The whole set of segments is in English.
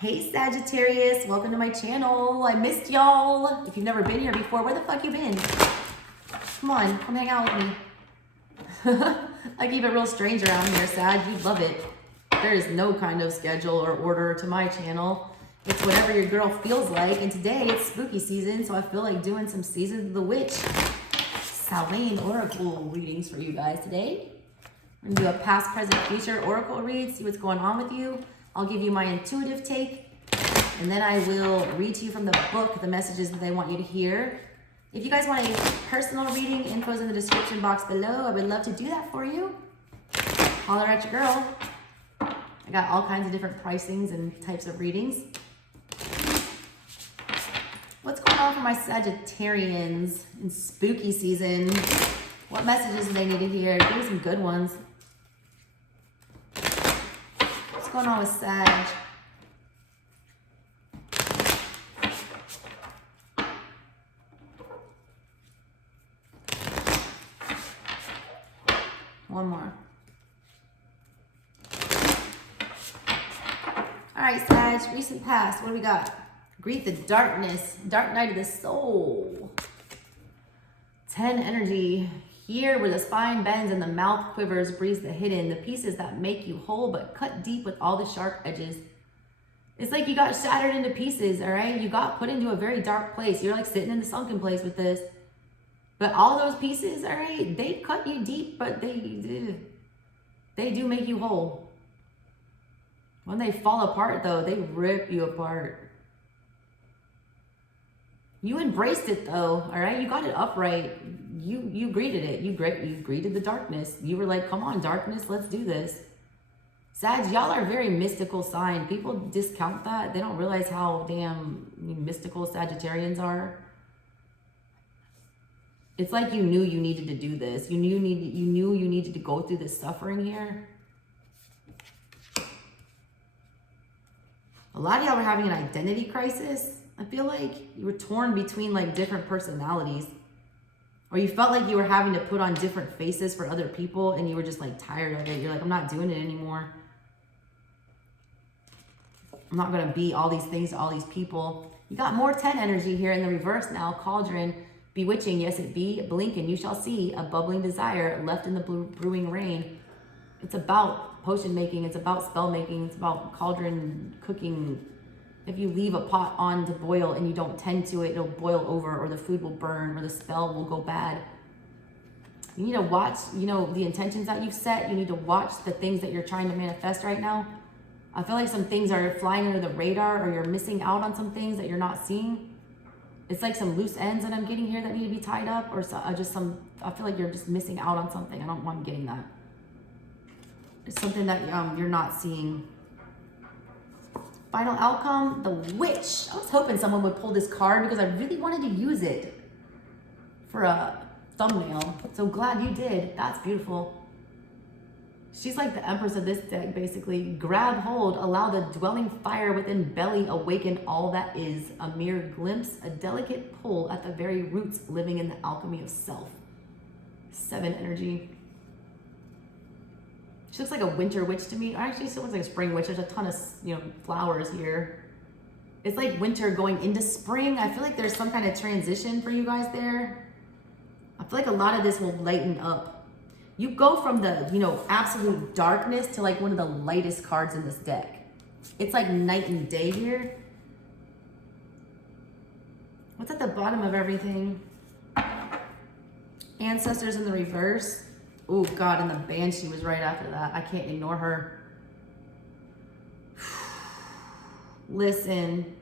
Hey Sagittarius, welcome to my channel. I missed y'all. If you've never been here before, where the fuck you been? Come on, come hang out with me. I keep it real strange around here, Sag. You'd love it. There is no kind of schedule or order to my channel. It's whatever your girl feels like. And today it's spooky season, so I feel like doing some Season of the Witch Samhain Oracle readings for you guys today. I'm gonna do a past, present, future Oracle read, see what's going on with you. I'll give you my intuitive take, and then I will read to you from the book the messages that I want you to hear. If you guys want a personal reading, info's in the description box below. I would love to do that for you. Holler at your girl. I got all kinds of different pricings and types of readings. What's going on for my Sagittarians in spooky season? What messages do they need to hear? Give me some good ones. What's going on with Sag? One more. All right, Sag, recent past. What do we got? Greet the darkness, dark night of the soul. 10 energy. Here where the spine bends and the mouth quivers, breathes the hidden, the pieces that make you whole but cut deep with all the sharp edges. It's like you got shattered into pieces, all right? You got put into a very dark place. You're like sitting in the sunken place with this. But all those pieces, all right, they cut you deep, but they do make you whole. When they fall apart though, they rip you apart. You embraced it though, all right? You got it upright. You greeted it. You greeted the darkness. You were like, come on, darkness, let's do this. Sag, y'all are a very mystical sign. People discount that. They don't realize how damn mystical Sagittarians are. It's like you knew you needed to do this. You knew you needed to go through this suffering here. A lot of y'all were having an identity crisis. I feel like you were torn between like different personalities. Or you felt like you were having to put on different faces for other people and you were just like tired of it. You're like, I'm not doing it anymore. I'm not going to be all these things to all these people. You got more 10 energy here in the reverse now. Cauldron, bewitching, yes it be. Blink and you shall see. A bubbling desire left in the brewing rain. It's about potion making. It's about spell making. It's about cauldron cooking. If you leave a pot on to boil and you don't tend to it, it'll boil over or the food will burn or the spell will go bad. You need to watch, the intentions that you've set. You need to watch the things that you're trying to manifest right now. I feel like some things are flying under the radar or you're missing out on some things that you're not seeing. It's like some loose ends that I'm getting here that need to be tied up or I feel like you're just missing out on something. I don't want getting that. It's something that you're not seeing. Final outcome, the witch. I was hoping someone would pull this card because I really wanted to use it for a thumbnail. So glad you did. That's beautiful. She's like the empress of this deck, basically. Grab hold, allow the dwelling fire within belly awaken all that is. A mere glimpse, a delicate pull at the very roots, living in the alchemy of self. 7 energy. She looks like a winter witch to me. Actually, she looks like a spring witch. There's a ton of, flowers here. It's like winter going into spring. I feel like there's some kind of transition for you guys there. I feel like a lot of this will lighten up. You go from the, absolute darkness to like one of the lightest cards in this deck. It's like night and day here. What's at the bottom of everything? Ancestors in the reverse. Oh God, and the Banshee was right after that. I can't ignore her. Listen,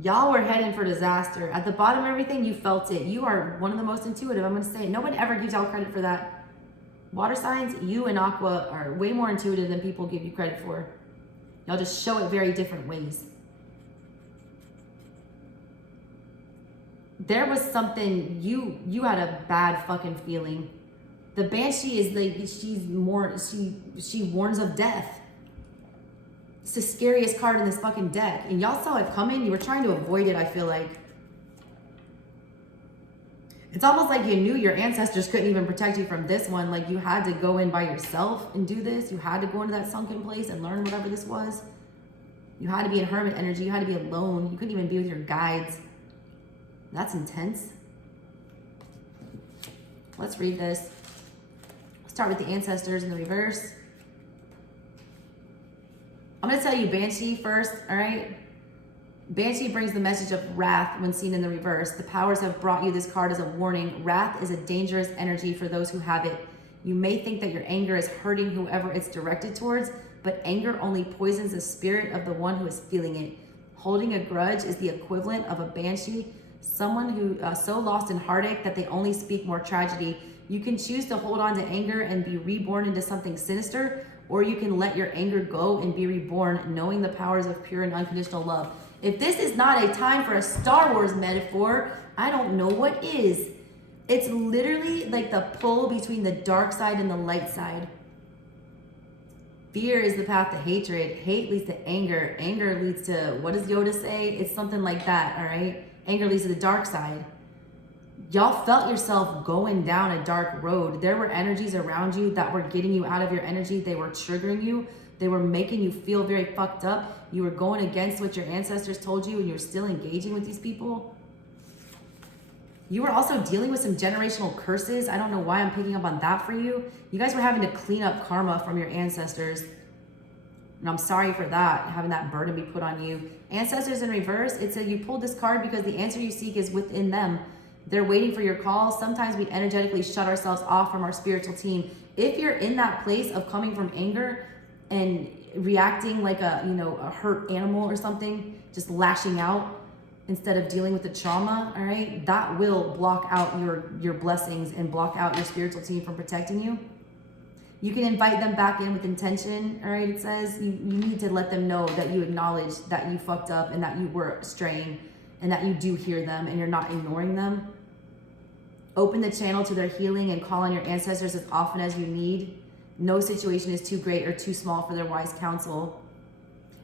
y'all were heading for disaster. At the bottom of everything, you felt it. You are one of the most intuitive. I'm gonna say it. No one ever gives y'all credit for that. Water signs, you and Aqua are way more intuitive than people give you credit for. Y'all just show it very different ways. There was something, you had a bad fucking feeling. The Banshee is like, she warns of death. It's the scariest card in this fucking deck. And y'all saw it coming. You were trying to avoid it, I feel like. It's almost like you knew your ancestors couldn't even protect you from this one. Like you had to go in by yourself and do this. You had to go into that sunken place and learn whatever this was. You had to be in hermit energy. You had to be alone. You couldn't even be with your guides. That's intense. Let's read this. Start with the ancestors in the reverse. I'm going to tell you Banshee first, all right? Banshee brings the message of wrath when seen in the reverse. The powers have brought you this card as a warning. Wrath is a dangerous energy for those who have it. You may think that your anger is hurting whoever it's directed towards, but anger only poisons the spirit of the one who is feeling it. Holding a grudge is the equivalent of a banshee, someone who so lost in heartache that they only speak more tragedy. You can choose to hold on to anger and be reborn into something sinister, or you can let your anger go and be reborn, knowing the powers of pure and unconditional love. If this is not a time for a Star Wars metaphor, I don't know what is. It's literally like the pull between the dark side and the light side. Fear is the path to hatred. Hate leads to anger. Anger leads to, what does Yoda say? It's something like that, all right? Anger leads to the dark side. Y'all felt yourself going down a dark road. There were energies around you that were getting you out of your energy. They were triggering you. They were making you feel very fucked up. You were going against what your ancestors told you and you're still engaging with these people. You were also dealing with some generational curses. I don't know why I'm picking up on that for you. You guys were having to clean up karma from your ancestors. And I'm sorry for that, having that burden be put on you. Ancestors in reverse, it said you pulled this card because the answer you seek is within them. They're waiting for your call. Sometimes we energetically shut ourselves off from our spiritual team. If you're in that place of coming from anger and reacting like a hurt animal or something, just lashing out instead of dealing with the trauma, all right, that will block out your blessings and block out your spiritual team from protecting you. You can invite them back in with intention, all right? It says you need to let them know that you acknowledge that you fucked up and that you were straying and that you do hear them and you're not ignoring them. Open the channel to their healing and call on your ancestors as often as you need. No situation is too great or too small for their wise counsel.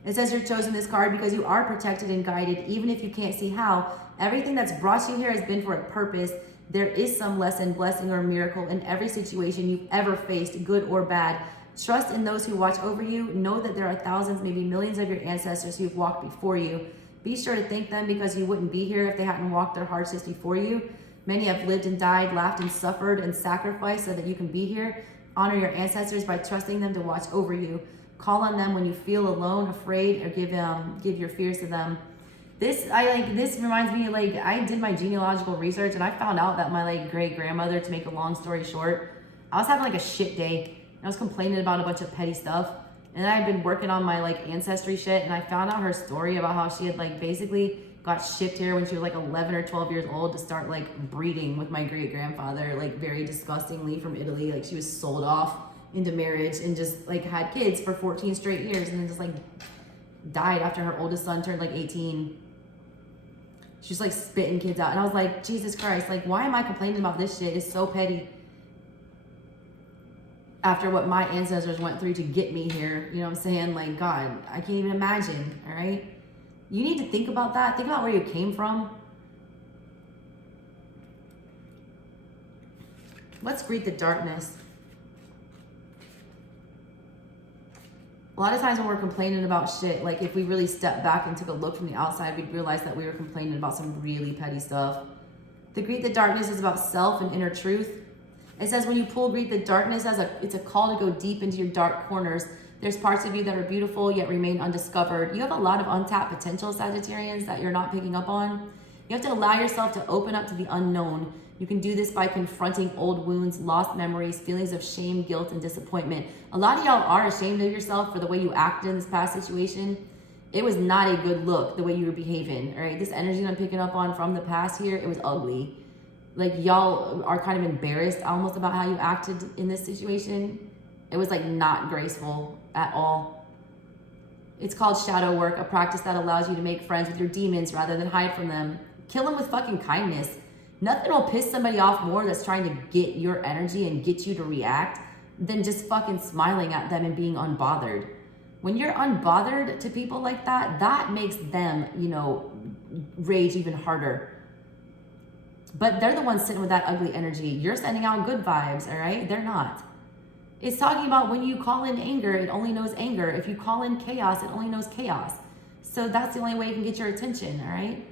It says you're chosen this card because you are protected and guided, even if you can't see how. Everything that's brought you here has been for a purpose. There is some lesson, blessing, or miracle in every situation you've ever faced, good or bad. Trust in those who watch over you. Know that there are thousands, maybe millions of your ancestors who've walked before you. Be sure to thank them because you wouldn't be here if they hadn't walked their hardships before you. Many have lived and died, laughed and suffered and sacrificed so that you can be here. Honor your ancestors by trusting them to watch over you. Call on them when you feel alone, afraid, or give your fears to them. This reminds me, like, I did my genealogical research and I found out that my great grandmother, to make a long story short, I was having a shit day. I was complaining about a bunch of petty stuff, and I had been working on my ancestry shit, and I found out her story about how she had basically got shipped here when she was 11 or 12 years old to start breeding with my great grandfather, very disgustingly, from Italy. She was sold off into marriage and just had kids for 14 straight years, and then just died after her oldest son turned 18. She's spitting kids out, and I was like, Jesus Christ, why am I complaining about this shit? It's so petty. After what my ancestors went through to get me here, you know what I'm saying? God, I can't even imagine, all right? You need to think about that. Think about where you came from. Let's greet the darkness. A lot of times when we're complaining about shit, if we really stepped back and took a look from the outside, we'd realize that we were complaining about some really petty stuff. The Greet the Darkness is about self and inner truth. It says when you pull Greet the Darkness, it's a call to go deep into your dark corners. There's parts of you that are beautiful yet remain undiscovered. You have a lot of untapped potential, Sagittarians, that you're not picking up on. You have to allow yourself to open up to the unknown. You can do this by confronting old wounds, lost memories, feelings of shame, guilt, and disappointment. A lot of y'all are ashamed of yourself for the way you acted in this past situation. It was not a good look, the way you were behaving, all right? This energy I'm picking up on from the past here, it was ugly. Y'all are kind of embarrassed almost about how you acted in this situation. It was not graceful at all. It's called shadow work, a practice that allows you to make friends with your demons rather than hide from them. Kill them with fucking kindness. Nothing will piss somebody off more that's trying to get your energy and get you to react than just fucking smiling at them and being unbothered. When you're unbothered to people like that, that makes them, rage even harder. But they're the ones sitting with that ugly energy. You're sending out good vibes, all right? They're not. It's talking about when you call in anger, it only knows anger. If you call in chaos, it only knows chaos. So that's the only way you can get your attention, all right?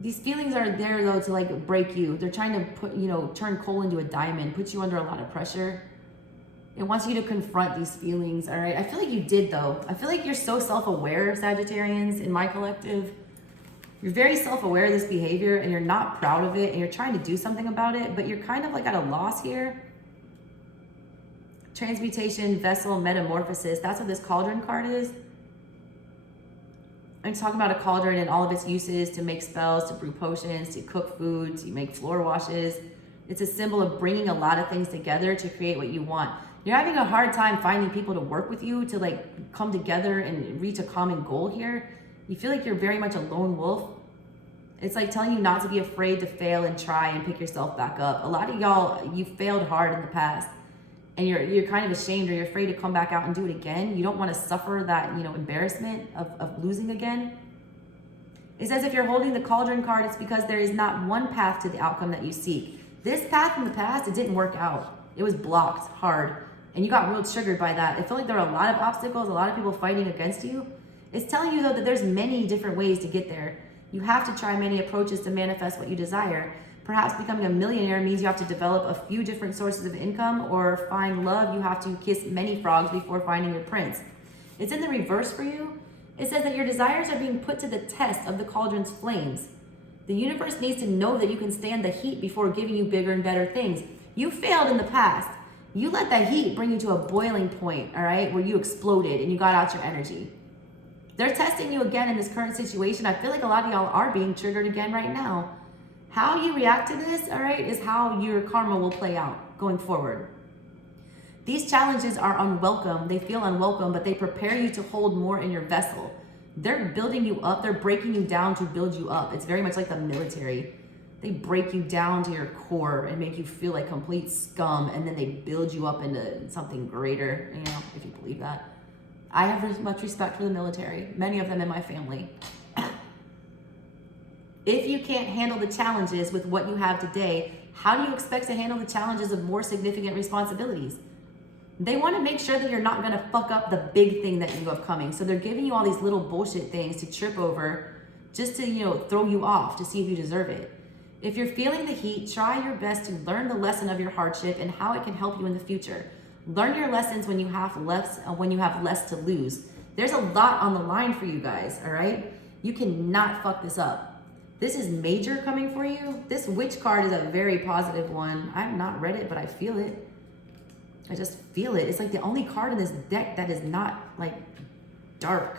These feelings are there though to like break you. They're trying to put, you know, turn coal into a diamond, put you under a lot of pressure. It wants you to confront these feelings, all right? I feel like you did though. I feel like you're so self-aware, Sagittarians, in my collective. You're very self-aware of this behavior and you're not proud of it and you're trying to do something about it, but you're kind of like at a loss here. Transmutation, vessel, metamorphosis. That's what this Cauldron card is. I'm talking about a cauldron and all of its uses to make spells, to brew potions, to cook food, to make floor washes. It's a symbol of bringing a lot of things together to create what you want. You're having a hard time finding people to work with you, to like come together and reach a common goal here. You feel like you're very much a lone wolf. It's like telling you not to be afraid to fail and try and pick yourself back up. A lot of y'all, you failed hard in the past and you're kind of ashamed or you're afraid to come back out and do it again. You don't want to suffer that, you know, embarrassment of losing again. It says if you're holding the Cauldron card, it's because there is not one path to the outcome that you seek. This path in the past, it didn't work out. It was blocked hard and you got real triggered by that. It felt like there were a lot of obstacles, a lot of people fighting against you. It's telling you though that there's many different ways to get there. You have to try many approaches to manifest what you desire. Perhaps becoming a millionaire means you have to develop a few different sources of income, or find love, you have to kiss many frogs before finding your prince. It's in the reverse for you. It says that your desires are being put to the test of the cauldron's flames. The universe needs to know that you can stand the heat before giving you bigger and better things. You failed in the past. You let that heat bring you to a boiling point, all right, where you exploded and you got out your energy. They're testing you again in this current situation. I feel like a lot of y'all are being triggered again right now. How you react to this, all right, is how your karma will play out going forward. These challenges are unwelcome. They feel unwelcome, but they prepare you to hold more in your vessel. They're building you up. They're breaking you down to build you up. It's very much like the military. They break you down to your core and make you feel like complete scum, and then they build you up into something greater, you know, if you believe that. I have as much respect for the military, many of them in my family. If you can't handle the challenges with what you have today, how do you expect to handle the challenges of more significant responsibilities? They want to make sure that you're not going to fuck up the big thing that you have coming. So they're giving you all these little bullshit things to trip over just to, you know, throw you off to see if you deserve it. If you're feeling the heat, try your best to learn the lesson of your hardship and how it can help you in the future. Learn your lessons when you have less to lose. There's a lot on the line for you guys, all right? You cannot fuck this up. This is major coming for you. This witch card is a very positive one. I've not read it, but I feel it. I just feel it. It's like the only card in this deck that is not like dark.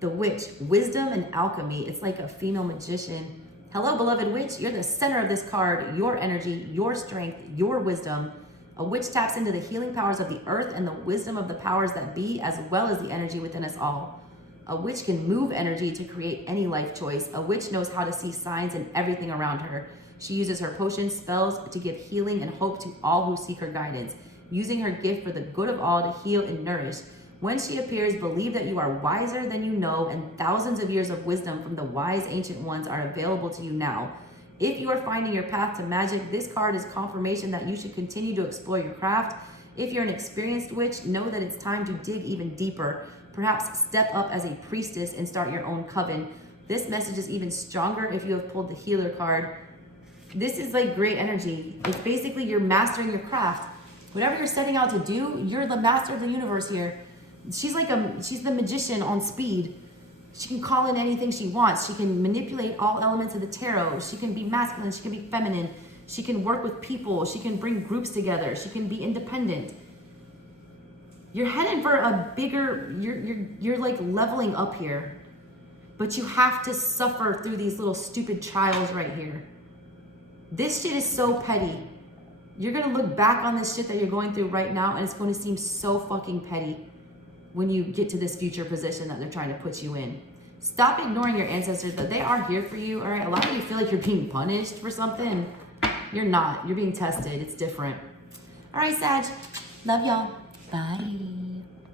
The witch, wisdom and alchemy. It's like a female magician. Hello, beloved witch. You're the center of this card. Your energy, your strength, your wisdom. A witch taps into the healing powers of the earth and the wisdom of the powers that be, as well as the energy within us all. A witch can move energy to create any life choice. A witch knows how to see signs in everything around her. She uses her potions, spells to give healing and hope to all who seek her guidance, using her gift for the good of all to heal and nourish. When she appears, believe that you are wiser than you know, and thousands of years of wisdom from the wise ancient ones are available to you now. If you are finding your path to magic, this card is confirmation that you should continue to explore your craft. If you're an experienced witch, know that it's time to dig even deeper. Perhaps step up as a priestess and start your own coven. This message is even stronger if you have pulled the healer card. This is like great energy. It's basically you're mastering your craft. Whatever you're setting out to do, you're the master of the universe here. She's the magician on speed. She can call in anything she wants. She can manipulate all elements of the tarot. She can be masculine. She can be feminine. She can work with people. She can bring groups together. She can be independent. You're heading for a bigger, you're like leveling up here. But you have to suffer through these little stupid trials right here. This shit is so petty. You're gonna look back on this shit that you're going through right now and it's going to seem so fucking petty when you get to this future position that they're trying to put you in. Stop ignoring your ancestors, but they are here for you, all right? A lot of you feel like you're being punished for something. You're not. You're being tested. It's different. All right, Sag. Love y'all. Bye.